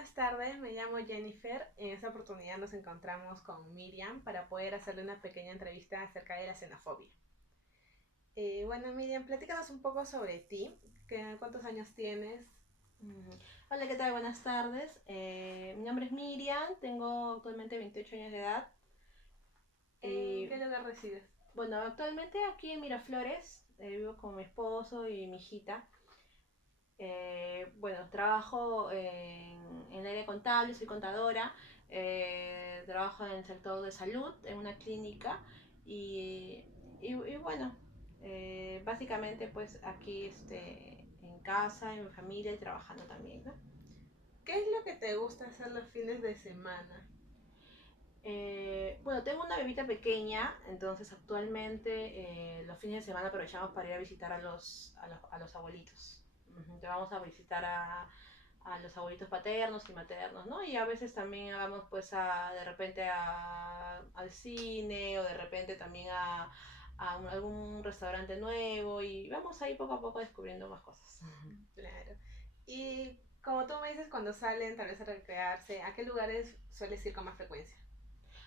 buenas tardes, me llamo Jennifer. En esta oportunidad nos encontramos con Miriam para poder hacerle una pequeña entrevista acerca de la xenofobia. Bueno, Miriam, platícanos un poco sobre ti. ¿Cuántos años tienes? Mm. Hola, ¿qué tal? Buenas tardes. Mi nombre es Miriam, tengo actualmente 28 años de edad. ¿En Y qué lugar resides? bueno, actualmente aquí en Miraflores vivo con mi esposo y mi hijita. Bueno, trabajo en el área contable, soy contadora. Trabajo en el sector de salud, en una clínica. Y bueno, básicamente pues aquí en casa, en mi familia y trabajando también, ¿no? ¿Qué es lo que te gusta hacer los fines de semana? Bueno, tengo una bebita pequeña, entonces actualmente los fines de semana aprovechamos para ir a visitar a los abuelitos. Entonces vamos a visitar a los abuelitos paternos y maternos, ¿no? Y a veces también vamos pues de repente al cine o de repente también algún restaurante nuevo y vamos ahí poco a poco descubriendo más cosas. Claro. Y como tú me dices, cuando salen tal vez a recrearse, ¿a qué lugares sueles ir con más frecuencia?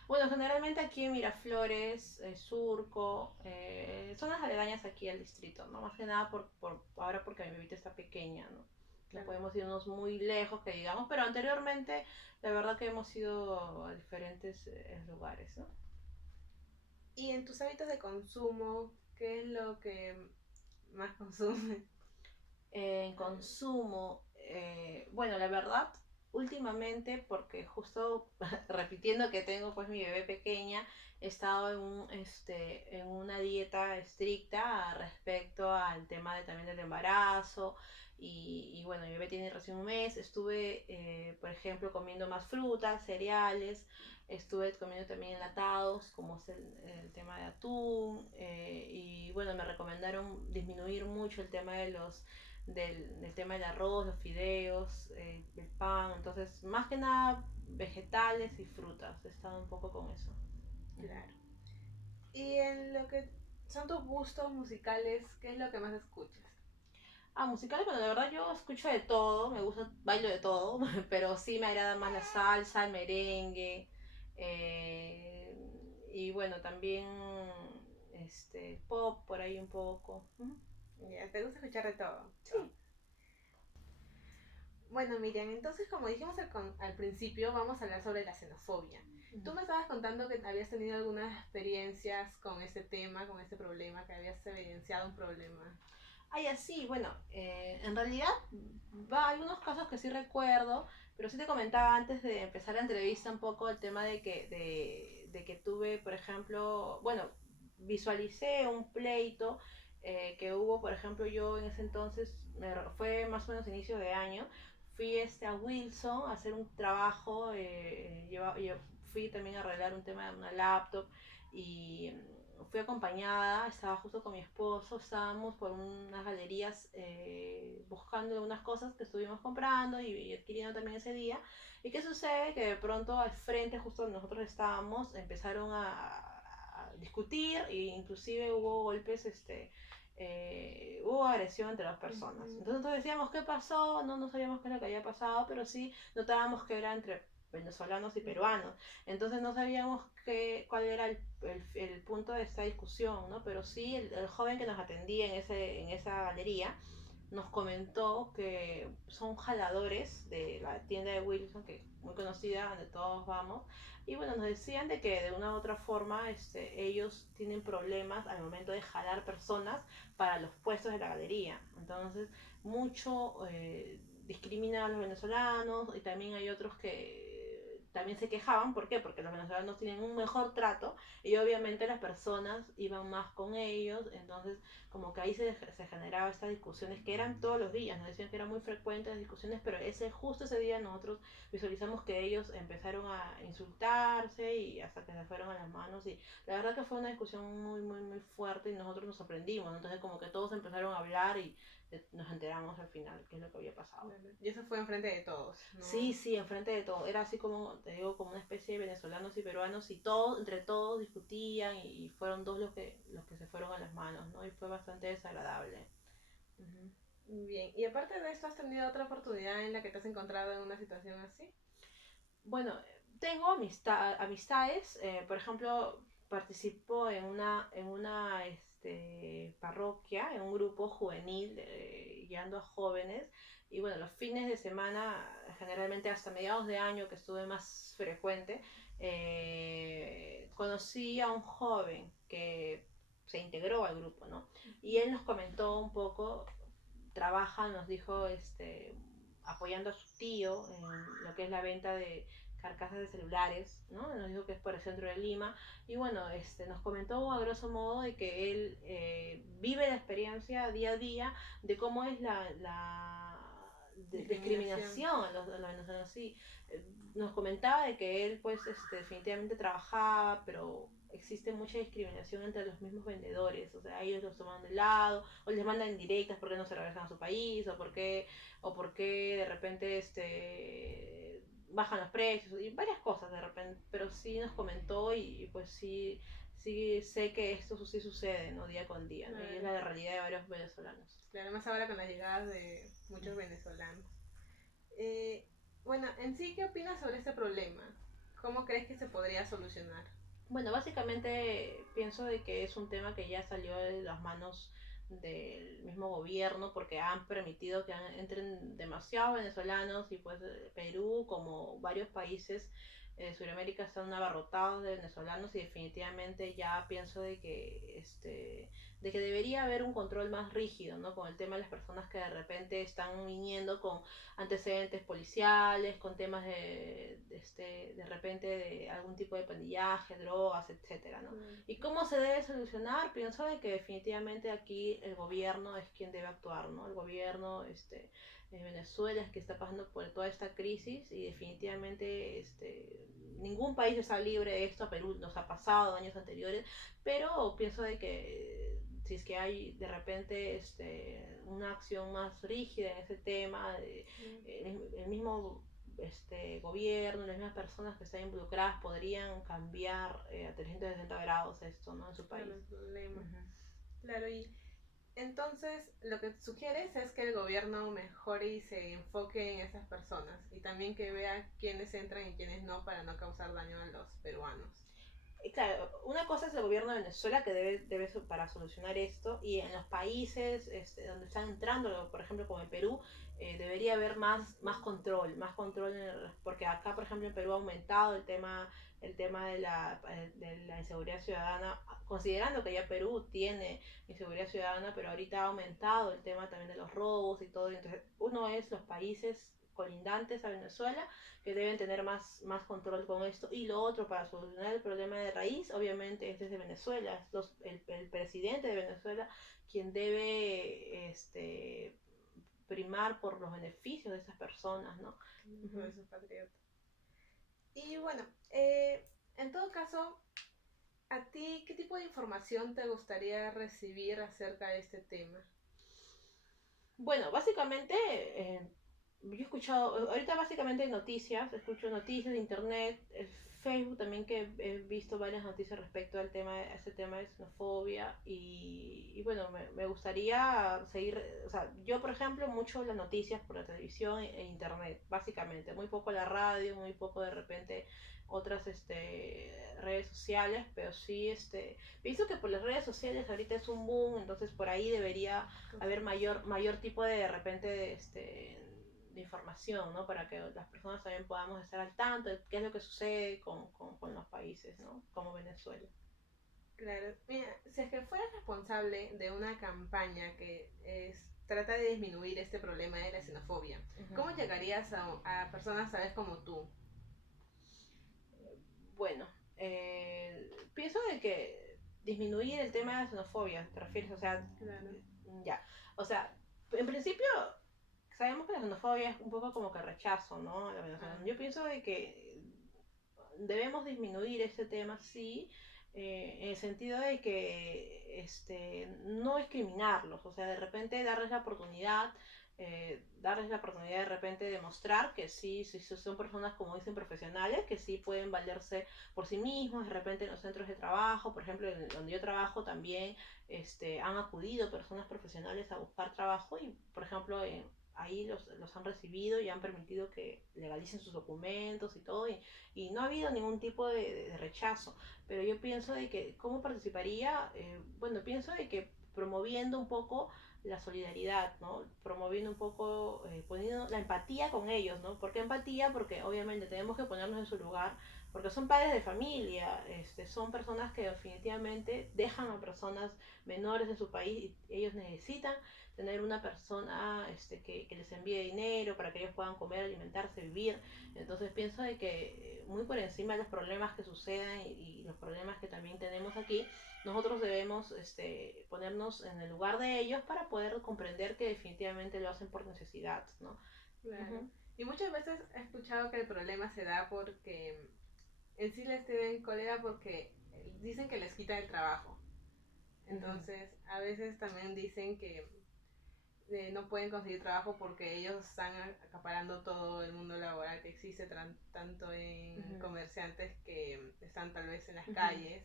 Bueno, generalmente aquí en Miraflores, Surco, son las aledañas aquí al distrito, ¿no? Más que nada ahora porque mi bebita está pequeña, ¿no? No Claro. podemos irnos muy lejos, que digamos, pero anteriormente la verdad que hemos ido a diferentes lugares, ¿no? Y en tus hábitos de consumo, ¿qué es lo que más consumes? En consumo, bueno, la verdad, últimamente, porque justo repitiendo que tengo pues mi bebé pequeña, he estado en una dieta estricta respecto al tema también del embarazo y bueno, mi bebé tiene recién un mes, estuve, por ejemplo, comiendo más frutas, cereales, estuve comiendo también enlatados, como es el tema de atún, y bueno, me recomendaron disminuir mucho el tema del tema del arroz, los fideos, el pan, entonces más que nada vegetales y frutas, he estado un poco con eso. Uh-huh. Claro. Y en lo que son tus gustos musicales, ¿qué es lo que más escuchas? Musicales, bueno, la verdad yo escucho de todo, me gusta, bailo de todo, pero sí me agrada más la salsa, el merengue, eh, y bueno, también pop por ahí un poco. Uh-huh. Ya, te gusta escuchar de todo. Sí. Bueno, Miriam, entonces como dijimos al principio, vamos a hablar sobre la xenofobia. Tú Uh-huh. me estabas contando que habías tenido algunas experiencias con este tema, con este problema, que habías evidenciado un problema. Ay, así, bueno, en realidad hay algunos casos que sí recuerdo, pero sí te comentaba antes de empezar la entrevista un poco el tema de que tuve, por ejemplo, bueno, visualicé un pleito que hubo, por ejemplo, yo en ese entonces, fue más o menos inicio de año, fui a Wilson a hacer un trabajo, yo fui también a arreglar un tema de una laptop y fui acompañada, estaba justo con mi esposo, estábamos por unas galerías buscando unas cosas que estuvimos comprando y adquiriendo también ese día. ¿Y qué sucede? Que de pronto al frente, justo donde nosotros estábamos, empezaron a discutir e inclusive hubo golpes, hubo agresión entre las personas. Ujú. Entonces nosotros decíamos, ¿qué pasó? No sabíamos qué es lo que había pasado, pero sí notábamos que era entre venezolanos y peruanos. Entonces no sabíamos cuál era el punto de esta discusión, ¿no? Pero sí, el joven que nos atendía en esa galería nos comentó que son jaladores de la tienda de Wilson, que es muy conocida, donde todos vamos, y bueno, nos decían de que de una u otra forma ellos tienen problemas al momento de jalar personas para los puestos de la galería. Entonces, mucho discriminan a los venezolanos y también hay otros que también se quejaban. ¿Por qué? Porque los venezolanos tienen un mejor trato y obviamente las personas iban más con ellos, entonces como que ahí se generaba estas discusiones que eran todos los días, nos decían que eran muy frecuentes las discusiones, pero justo ese día nosotros visualizamos que ellos empezaron a insultarse y hasta que se fueron a las manos y la verdad que fue una discusión muy, muy, muy fuerte y nosotros nos sorprendimos, ¿no? Entonces como que todos empezaron a hablar y nos enteramos al final qué es lo que había pasado. Y eso fue enfrente de todos, Sí, ¿no? sí, enfrente de todo. Era así como, te digo, como una especie de venezolanos y peruanos y todos, entre todos discutían y fueron dos los que se fueron a las manos, ¿no? Y fue bastante desagradable. Ujú. Bien, y aparte de esto, ¿has tenido otra oportunidad en la que te has encontrado en una situación así? Bueno, tengo amistades, por ejemplo, participo en una parroquia, en un grupo juvenil, guiando a jóvenes. Y bueno, los fines de semana, generalmente hasta mediados de año que estuve más frecuente, conocí a un joven que se integró al grupo, ¿no? Y él nos comentó un poco, trabaja, nos dijo, apoyando a su tío en lo que es la venta de carcasas de celulares, ¿no? Nos dijo que es por el centro de Lima. Y bueno, nos comentó a grosso modo de que él vive la experiencia día a día de cómo es la Discriminación. discriminación a los venezolanos. Sí, nos comentaba de que él pues definitivamente trabajaba, pero existe mucha discriminación entre los mismos vendedores, o sea, ellos los toman de lado, o les mandan indirectas porque no se regresan a su país, o porque de repente bajan los precios, y varias cosas de repente, pero sí nos comentó y pues sí, sí sé que esto sí sucede, ¿no? Día con día, ¿no? Y es Claro, la realidad de varios venezolanos. claro, más ahora con las llegadas de muchos venezolanos. Eh, bueno, en sí, ¿qué opinas sobre este problema? ¿Cómo crees que se podría solucionar? Bueno, básicamente pienso de que es un tema que ya salió de las manos del mismo gobierno porque han permitido que entren demasiados venezolanos y pues Perú como varios países de Sudamérica están abarrotados de venezolanos y definitivamente ya pienso de que debería haber un control más rígido, ¿no? Con el tema de las personas que de repente están viniendo con antecedentes policiales, con temas de repente de algún tipo de pandillaje, drogas, etcétera, ¿no? Mm, ¿Y cómo se debe solucionar? Pienso de que definitivamente aquí el gobierno es quien debe actuar, ¿no? El gobierno, en Venezuela es que está pasando por toda esta crisis y definitivamente, ningún país está libre de esto. A Perú nos ha pasado años anteriores, pero pienso de que si es que hay de repente una acción más rígida en ese tema, mm, el mismo gobierno, las mismas personas que están involucradas podrían cambiar a 360 grados esto, ¿no? En su claro, país. el problema. Ujú. Claro, y entonces lo que sugieres es que el gobierno mejore y se enfoque en esas personas y también que vea quiénes entran y quiénes no para no causar daño a los peruanos. Y claro, una cosa es el gobierno de Venezuela que debe para solucionar esto y en los países donde están entrando, por ejemplo como en Perú, debería haber más control porque acá por ejemplo en Perú ha aumentado el tema de la inseguridad ciudadana, considerando que ya Perú tiene inseguridad ciudadana, pero ahorita ha aumentado el tema también de los robos y todo. Entonces, uno es los países colindantes a Venezuela que deben tener más control con esto. Y lo otro, para solucionar el problema de raíz, obviamente es desde Venezuela, es el presidente de Venezuela quien debe primar por los beneficios de esas personas, ¿no? Por Uh-huh. eso patriota. Y bueno, en todo caso, ¿a ti qué tipo de información te gustaría recibir acerca de este tema? Bueno, básicamente, yo he escuchado, ahorita básicamente hay noticias, escucho noticias de internet, el Facebook también, que he visto varias noticias respecto a este tema de xenofobia y bueno, me gustaría seguir, o sea, yo por ejemplo mucho las noticias por la televisión e internet, básicamente, muy poco la radio, muy poco de repente otras redes sociales, pero sí pienso que por las redes sociales ahorita es un boom, entonces por ahí debería haber mayor tipo de repente de información, ¿no? Para que las personas también podamos estar al tanto de qué es lo que sucede con los países, ¿no? Como Venezuela. Claro, mira, si es que fueras responsable de una campaña que trata de disminuir este problema de la xenofobia, Uh-huh. ¿cómo llegarías a personas, sabes, como tú? Bueno, pienso de que disminuir el tema de la xenofobia, ¿te refieres? O sea, Claro. ya, o sea, en principio sabemos que la xenofobia es un poco como que rechazo, ¿no? Ah, Yo pienso de que debemos disminuir este tema, sí, en el sentido de que no discriminarlos, o sea, de repente darles la oportunidad, darles la oportunidad de repente de mostrar que sí, sí son personas, como dicen, profesionales, que sí pueden valerse por sí mismos. De repente en los centros de trabajo, por ejemplo, donde yo trabajo también, han acudido personas profesionales a buscar trabajo y, por ejemplo, ahí los han recibido y han permitido que legalicen sus documentos y todo, y no ha habido ningún tipo de rechazo. Pero yo pienso de que, ¿cómo participaría? Bueno, pienso de que promoviendo un poco la solidaridad, ¿no? Promoviendo un poco, poniendo la empatía con ellos, ¿no? ¿Por qué empatía? Porque obviamente tenemos que ponernos en su lugar, porque son padres de familia, son personas que definitivamente dejan a personas menores en su país y ellos necesitan tener una persona que les envíe dinero para que ellos puedan comer, alimentarse, vivir. Entonces pienso de que muy por encima de los problemas que sucedan y los problemas que también tenemos aquí, nosotros debemos ponernos en el lugar de ellos para poder comprender que definitivamente lo hacen por necesidad, ¿no? Claro. Ujú. Y muchas veces he escuchado que el problema se da porque en sí les tienen cólera porque dicen que les quita el trabajo. Ujú. Entonces, a veces también dicen que no pueden conseguir trabajo porque ellos están acaparando todo el mundo laboral que existe, tanto en Ujú. comerciantes que están tal vez en las Ujú. calles,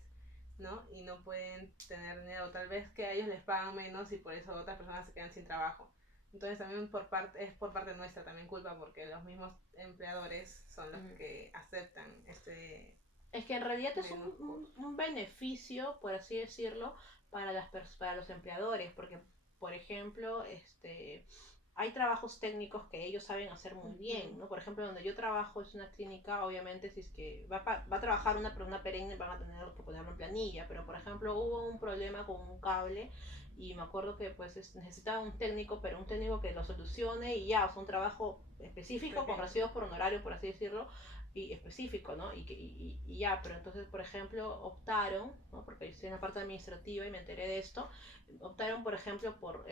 ¿no? Y no pueden tener dinero, tal vez que a ellos les pagan menos y por eso otras personas se quedan sin trabajo. Entonces también es por parte nuestra también culpa porque los mismos empleadores son los Ujú. que aceptan este Es que en realidad es menos costos. un beneficio, por así decirlo, para, para los empleadores, porque, por ejemplo, hay trabajos técnicos que ellos saben hacer muy Uh-huh. bien, ¿no? Por ejemplo, donde yo trabajo es una clínica, obviamente, si es que va a trabajar una persona perenne, van a tener que ponerlo en planilla, pero, por ejemplo, hubo un problema con un cable y me acuerdo que pues necesitaba un técnico, pero un técnico que lo solucione y ya, o sea, un trabajo específico con Pequeño. recibos por honorario, por así decirlo, y específico, ¿no? Y ya, pero entonces, por ejemplo, optaron, ¿no? Porque yo estoy en la parte administrativa y me enteré de esto, optaron, por ejemplo, por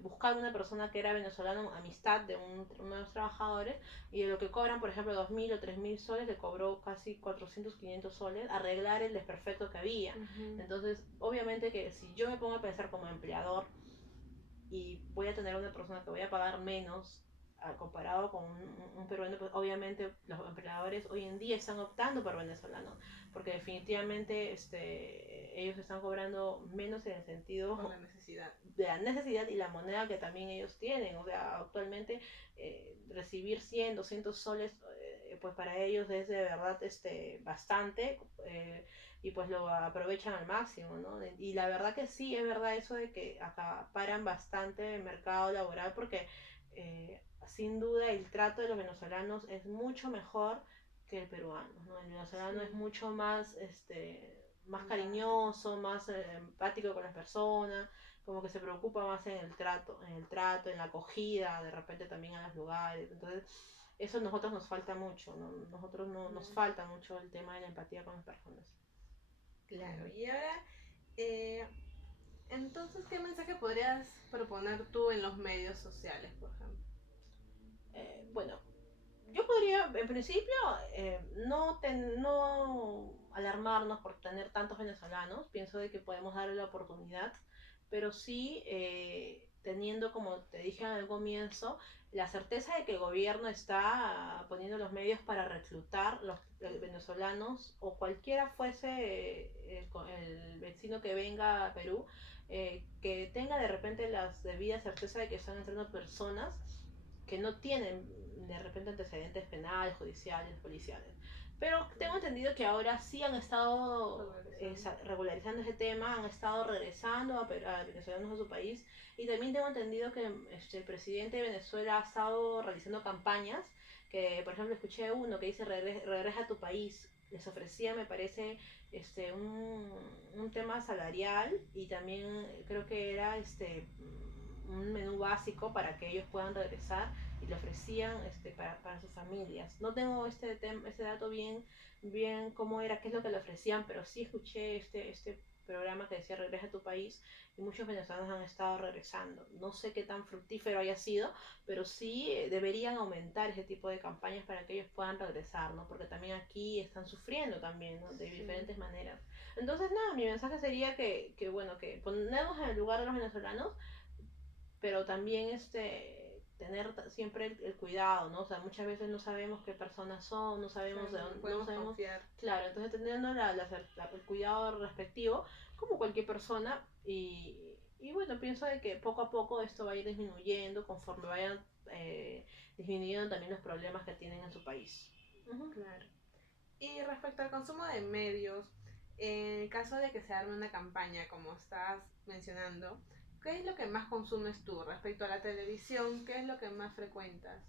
buscar una persona que era venezolana, amistad de uno de los trabajadores, y de lo que cobran, por ejemplo, 2.000 o 3.000 soles, le cobró casi 400, 500 soles, arreglar el desperfecto que había. Uh-huh. Entonces, obviamente que si yo me pongo a pensar como empleador, y voy a tener una persona que voy a pagar menos comparado con un peruano, pues obviamente los empleadores hoy en día están optando por venezolanos, porque definitivamente ellos están cobrando menos en el Por la sentido necesidad. de la necesidad y la moneda que también ellos tienen. O sea, actualmente recibir 100, 200 soles, pues para ellos es de verdad bastante. Y pues lo aprovechan al máximo, ¿no? Y la verdad que sí, es verdad eso de que acaparan bastante el mercado laboral porque sin duda el trato de los venezolanos es mucho mejor que el peruano, ¿no? El venezolano es Sí, mucho más, más empático. cariñoso, más empático con las personas, como que se preocupa más en la acogida, de repente también a los lugares. Entonces, eso a nosotros nos falta mucho, ¿no? Nosotros no, nos Claro. falta mucho el tema de la empatía con las personas. Claro. Ujú. Y ahora, eh, entonces, ¿qué mensaje podrías proponer tú en los medios sociales, por ejemplo? Bueno, yo podría, en principio, no alarmarnos por tener tantos venezolanos. Pienso de que podemos darle la oportunidad, pero sí teniendo, como te dije al comienzo, la certeza de que el gobierno está poniendo los medios para reclutar los venezolanos o cualquiera fuese el vecino que venga a Perú, que tenga de repente la debida certeza de que están entrando personas que no tienen de repente antecedentes penales, judiciales, policiales. Pero tengo Claro. entendido que ahora sí han estado Regresando. regularizando ese tema, han estado regresando a venezolanos a su país, y también tengo entendido que el presidente de Venezuela ha estado realizando campañas, que por ejemplo escuché uno que dice regresa a tu país, les ofrecía, me parece, un tema salarial, y también creo que era un menú básico para que ellos puedan regresar, y le ofrecían para sus familias. No tengo este dato bien cómo era, qué es lo que le ofrecían, pero sí escuché este programa que decía regresa a tu país, y muchos venezolanos han estado regresando. No sé qué tan fructífero haya sido, pero sí deberían aumentar ese tipo de campañas para que ellos puedan regresar, ¿no? Porque también aquí están sufriendo también, ¿no? De Sí. diferentes maneras. Entonces, nada, mi mensaje sería bueno, que ponemos en el lugar de los venezolanos, pero también tener siempre el cuidado, ¿no? O sea, muchas veces no sabemos qué personas son, no sabemos de dónde, no sabemos confiar. claro, entonces teniendo el cuidado respectivo, como cualquier persona, y bueno, pienso de que poco a poco esto va a ir disminuyendo conforme vayan disminuyendo también los problemas que tienen en su país. Claro. Y respecto al consumo de medios, en caso de que se arme una campaña, como estás mencionando, ¿qué es lo que más consumes tú respecto a la televisión? ¿Qué es lo que más frecuentas?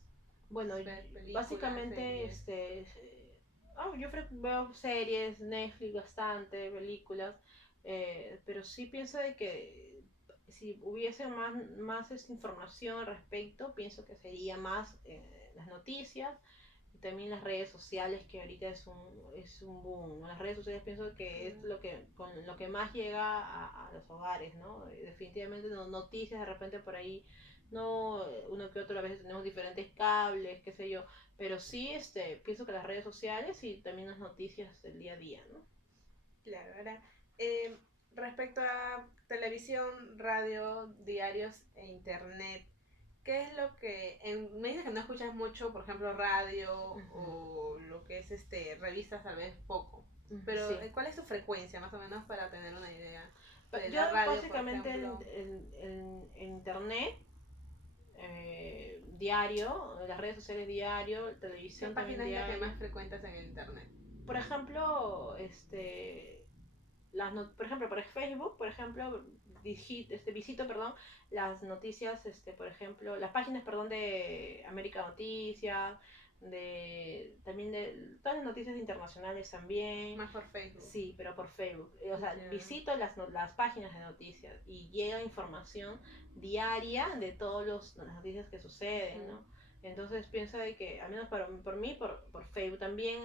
Bueno, ¿Ves películas, básicamente, series? yo veo series, Netflix bastante, películas, pero sí pienso de que si hubiese más esta información al respecto, pienso que sería más las noticias y también las redes sociales, que ahorita es un boom, ¿no? Las redes sociales pienso que es con lo que más llega a los hogares, ¿no? Definitivamente noticias de repente por ahí, no uno que otro, a veces tenemos diferentes cables, qué sé yo, pero sí pienso que las redes sociales y también las noticias del día a día, ¿no? Claro, ahora, eh, respecto a televisión, radio, diarios e internet, ¿qué es lo que, me dices que no escuchas mucho, por ejemplo, radio o lo que es revistas, tal vez poco, pero Sí. ¿cuál es tu frecuencia más o menos para tener una idea de Yo la radio, por básicamente ejemplo? en internet, diario, las redes sociales diario, ¿Qué televisión también página es la que diario. más frecuentas en el internet? Por ejemplo, por ejemplo, por Facebook, por ejemplo, visito, perdón, las noticias, por ejemplo, las páginas, perdón, de América Noticias, también de todas las noticias internacionales también. Más por Facebook. Sí, pero por Facebook. O sea, Ya. visito las páginas de noticias y llega información diaria de todas las noticias que suceden, ¿no? Entonces pienso de que, al menos por mí, por Facebook también,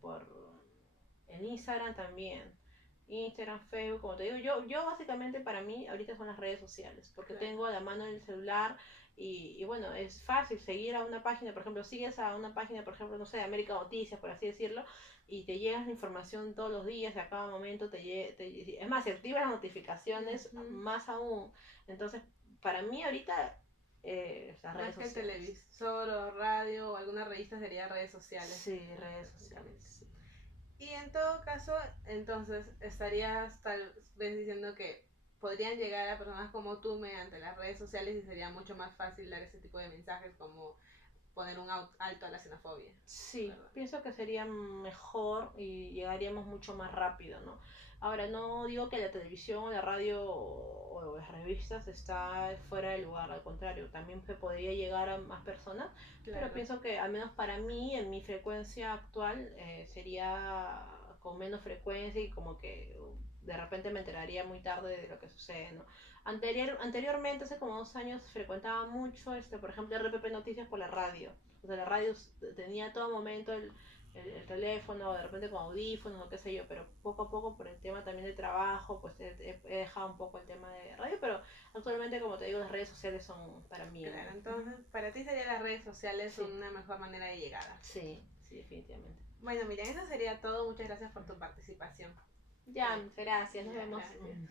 por en Instagram también. Instagram, Facebook, como te digo, yo básicamente para mí ahorita son las redes sociales, porque Claro. tengo a la mano el celular y bueno, es fácil seguir a una página, por ejemplo, sigues a una página, por ejemplo, no sé, de América Noticias, por así decirlo, y te llega la información todos los días, a cada momento es más, si activas las notificaciones, más aún. Entonces, para mí ahorita, las redes Más que el sociales. televisor o radio o alguna revista sería redes sociales. Sí, redes sociales. Y en todo caso, entonces estarías tal vez diciendo que podrían llegar a personas como tú mediante las redes sociales y sería mucho más fácil dar ese tipo de mensajes como poner un alto a la xenofobia. Sí, ¿Verdad? pienso que sería mejor y llegaríamos mucho más rápido, ¿no? Ahora, no digo que la televisión o la radio o las revistas está fuera de lugar, al contrario, también se podría llegar a más personas, Claro. pero pienso que al menos para mí, en mi frecuencia actual, sería con menos frecuencia y como que de repente me enteraría muy tarde de lo que sucede, ¿no? Anteriormente, hace como 2 años, frecuentaba mucho, por ejemplo, RPP Noticias por la radio. O sea, la radio tenía a todo momento el teléfono, de repente con audífonos o qué sé yo, pero poco a poco por el tema también de trabajo, pues he dejado un poco el tema de radio, pero actualmente, como te digo, las redes sociales son para mí. Claro, entonces para ti serían las redes sociales Sí. una mejor manera de llegada. Sí, sí, definitivamente. Bueno, mira, eso sería todo. Muchas gracias por tu participación. Ya, gracias, nos vemos. Gracias.